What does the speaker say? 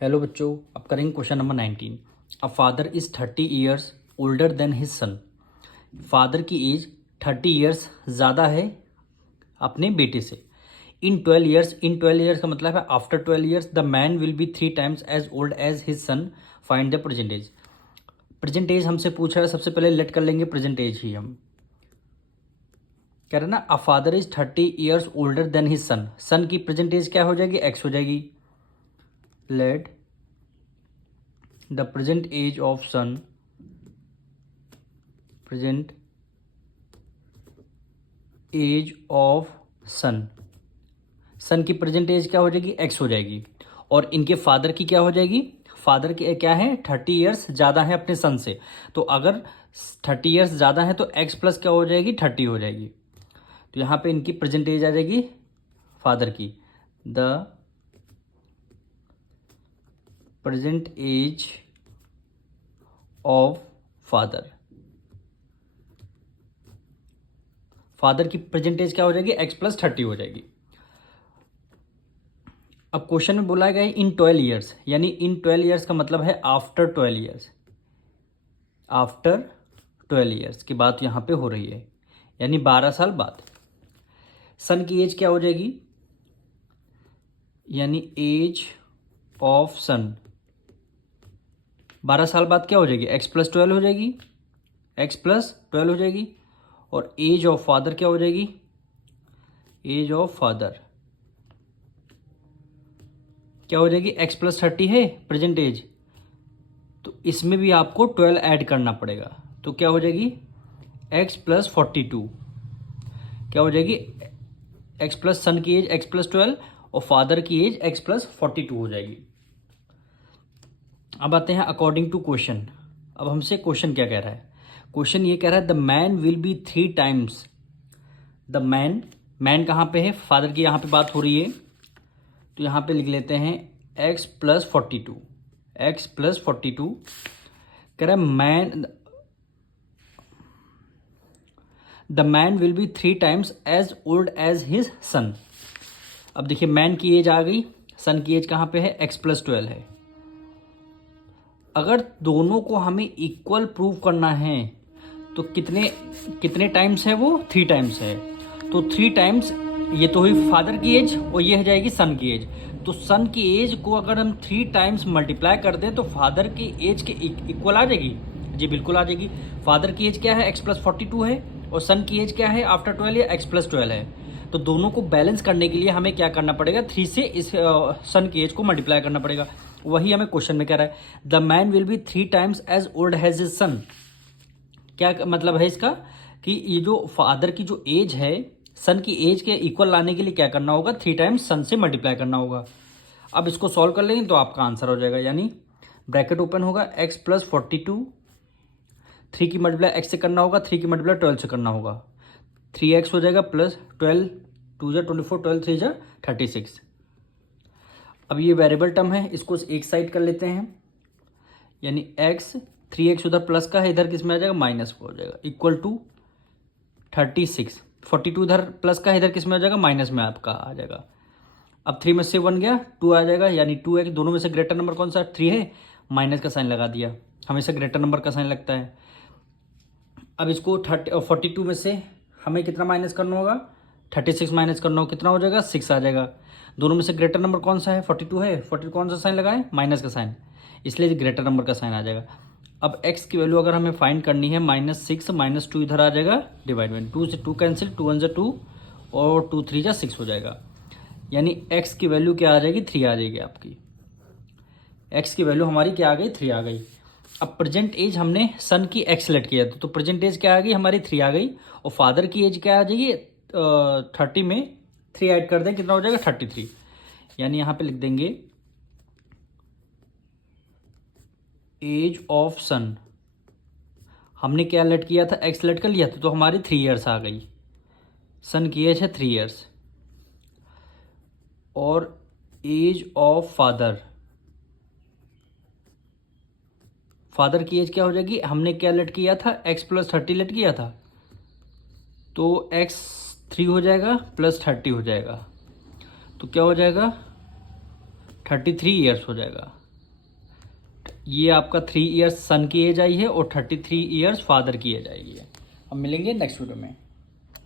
Hello बच्चों, अब करेंगे question number 19। A father is 30 years older than his sun. Father की एज 30 ईयर्स ज़्यादा है अपने बेटे से। इन 12 ईयर्स का मतलब है after 12 years the man will be 3 times as old as his son. Find the present age. Present age हमसे पूछा है, सबसे पहले लेट कर लेंगे प्रेजेंट एज ही हम। कह रहे ना a father is 30 years older than his son. Son की प्रेजेंट एज क्या हो जाएगी? एक्स हो जाएगी। Let the present age of son present age of son। Son की प्रेजेंट एज क्या हो जाएगी? एक्स हो जाएगी। और इनके फादर की क्या हो जाएगी? फादर की क्या है? 30 ईयर्स ज़्यादा है अपने सन से। तो अगर 30 ईयर्स ज़्यादा है तो एक्स प्लस क्या हो जाएगी? 30 हो जाएगी। तो यहाँ पे इनकी प्रेजेंट एज आ जाएगी फादर की। The present age of father. Father की प्रेजेंट एज क्या हो जाएगी? एक्स प्लस 30 हो जाएगी। अब क्वेश्चन में बोला गया है इन 12 ईयर्स, यानी इन 12 ईयर्स का मतलब है आफ्टर 12 ईयर्स। आफ्टर 12 ईयर्स की बात यहाँ पे हो रही है, यानी 12 साल बाद। सन की एज क्या हो जाएगी? यानी एज ऑफ सन 12 साल बाद क्या हो जाएगी? एक्स प्लस 12 हो जाएगी। एक्स प्लस 12 हो जाएगी। और एज ऑफ फादर क्या हो जाएगी? एज ऑफ फादर क्या हो जाएगी? एक्स प्लस 30 है प्रेजेंट एज, तो इसमें भी आपको 12 ऐड करना पड़ेगा। तो क्या हो जाएगी? एक्स प्लस 42 क्या हो जाएगी? एक्स प्लस सन की एज एक्स प्लस 12 और फादर की एज एक्स प्लस 42 हो जाएगी। अब आते हैं अकॉर्डिंग टू क्वेश्चन। अब हमसे क्वेश्चन क्या कह रहा है? क्वेश्चन ये कह रहा है the man will be 3 times. The man, man कहाँ पे है? फादर की यहाँ पे बात हो रही है, तो यहाँ पे लिख लेते हैं एक्स प्लस 42। एक्स प्लस 42 कह रहा है man, the man will be 3 times as old as his son. अब देखिए मैन की एज आ गई, सन की एज कहाँ पे है? एक्स प्लस 12 है। अगर दोनों को हमें इक्वल प्रूव करना है तो कितने कितने टाइम्स है? वो 3 टाइम्स है। तो 3 टाइम्स, ये तो हुई फादर की एज और ये हो जाएगी सन की एज। तो सन की एज को अगर हम 3 टाइम्स मल्टीप्लाई कर दें तो फादर की एज के इक्वल आ जाएगी। जी बिल्कुल आ जाएगी। फादर की एज क्या है? एक्स प्लस 42 है। और सन की एज क्या है? आफ्टर 12 या एक्स प्लस 12 है। तो दोनों को बैलेंस करने के लिए हमें क्या करना पड़ेगा? 3 से इस सन की एज को मल्टीप्लाई करना पड़ेगा। वही हमें क्वेश्चन में कह रहा है the man will be 3 times as old has his son. क्या मतलब है इसका? कि ये जो फादर की जो एज है सन की एज के इक्वल लाने के लिए क्या करना होगा? 3 टाइम्स सन से मल्टीप्लाई करना होगा। अब इसको सॉल्व कर लेंगे तो आपका आंसर हो जाएगा, यानी ब्रैकेट ओपन होगा एक्स प्लस 42, 3 की मल्टीप्लाई एक्स से करना होगा, 3 की मल्टीप्लाई 12 से करना होगा। 3x हो जाएगा प्लस 12 2 जा 24, 12 3 जा 36। अब ये वेरिएबल टर्म है, इसको एक साइड कर लेते हैं, यानी x 3x उधर प्लस का है, इधर किस में आ जाएगा? माइनस को हो जाएगा, इक्वल टू 36। 42 इधर प्लस का है, इधर किस में आ जाएगा? माइनस में आपका आ जाएगा। अब 3 में से 1 गया, 2 आ जाएगा, यानी 2x। दोनों में से ग्रेटर नंबर कौन सा? 3 है। माइनस का साइन लगा दिया, हमेशा ग्रेटर नंबर का साइन लगता है। अब इसको 42 में से हमें कितना माइनस करना होगा? 36 माइनस करना होगा, कितना हो जाएगा? 6 आ जाएगा। दोनों में से ग्रेटर नंबर कौन सा है? 42 है। 42 कौन सा साइन लगाए? माइनस का साइन, इसलिए ग्रेटर नंबर का साइन आ जाएगा। अब x की वैल्यू अगर हमें फाइंड करनी है, -6 -2 इधर आ जाएगा, डिवाइड में 2 से 2 कैंसिल, 2 1 जा 2 और 2 3 जा 6 हो जाएगा। यानी x की वैल्यू क्या आ जाएगी? 3 आ जाएगी आपकी। x की वैल्यू हमारी क्या आ गई? 3 आ गई। अब प्रेजेंट एज हमने सन की एक्स सेलेक्ट किया था, तो प्रेजेंट एज क्या आ गई? हमारी 3 आ गई। और फादर की एज क्या आ जाएगी? 30 में 3 ऐड कर दें, कितना हो जाएगा? 33। यानी यहाँ पे लिख देंगे एज ऑफ सन, हमने क्या लेट किया था? एक्स लेट कर लिया था, तो हमारी 3 ईयर्स आ गई। सन की एज है 3 ईयर्स। और एज ऑफ फादर, फादर की एज क्या हो जाएगी? हमने क्या लेट किया था? एक्स प्लस 30 लेट किया था, तो एक्स 3 हो जाएगा प्लस 30 हो जाएगा, तो क्या हो जाएगा? 33 ईयर्स हो जाएगा। ये आपका 3 ईयर्स सन की एज आई है और 33 ईयर्स फादर की एज आई है। हम मिलेंगे नेक्स्ट वीडियो में।